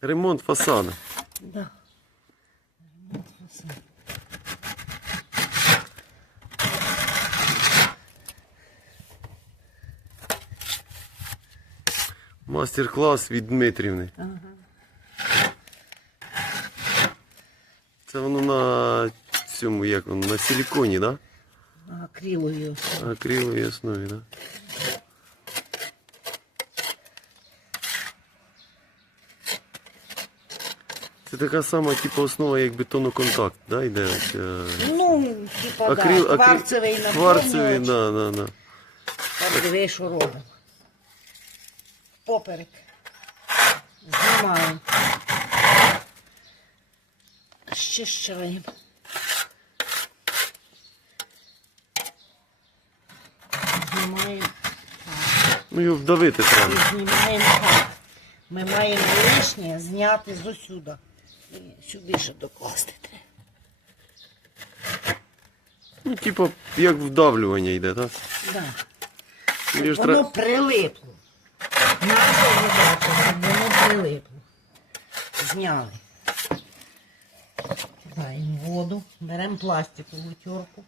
Ремонт фасаду. Да. Ремонт фасаду. Мастер-клас від Дмитрівни. Ага. Це воно на цьому, як воно, на силіконі, да? Акрилові. На акриловій основі, да? Це така сама, типу, основа, як бетоноконтакт, да, йде? Ось, е, Ну, типа, акрил, да, акрил- кварцевий кварцевий, наповнювач. да, да, да. Диви, що робимо. Поперек. Знімаємо. Щищаємо. Знімаємо. Ну його вдавити І треба. знімаємо так. Ми маємо лишнє зняти з усюди. Сюди ще докласти треба. Ну, типу, як вдавлювання йде, так? Да. Мені ж Воно треба- прилипло. Наша задача, щоб воно прилипло. Зняли. Кидаємо воду, беремо пластикову терку,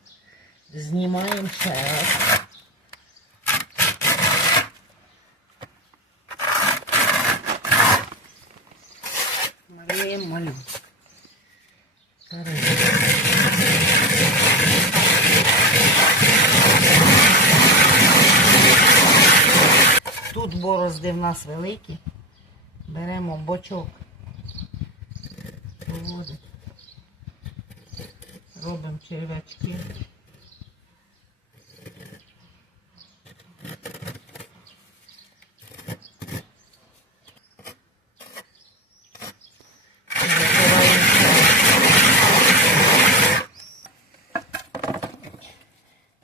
знімаємо ще раз. Тут борозди в нас великі. Беремо бочок. проводить, Робимо червячки.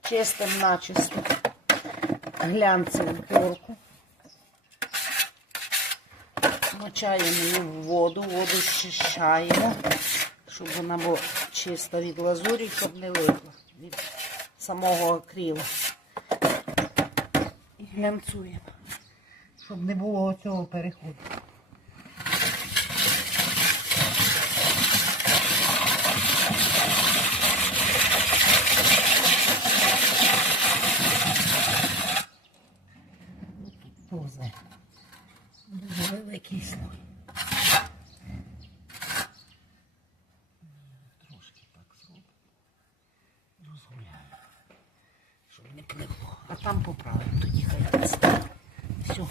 Чистим начисто глянцеву терку. Мочаємо її в воду, воду щищаємо, щоб вона була чиста від лазурі, щоб не липла від самого акрилу. І глянцуємо, щоб не було цього переходу. Повзе. Дуже великий слой. Трошки так зробимо. Розгуляємо. Щоб не пливло. А там поправимо тоді хай. Все.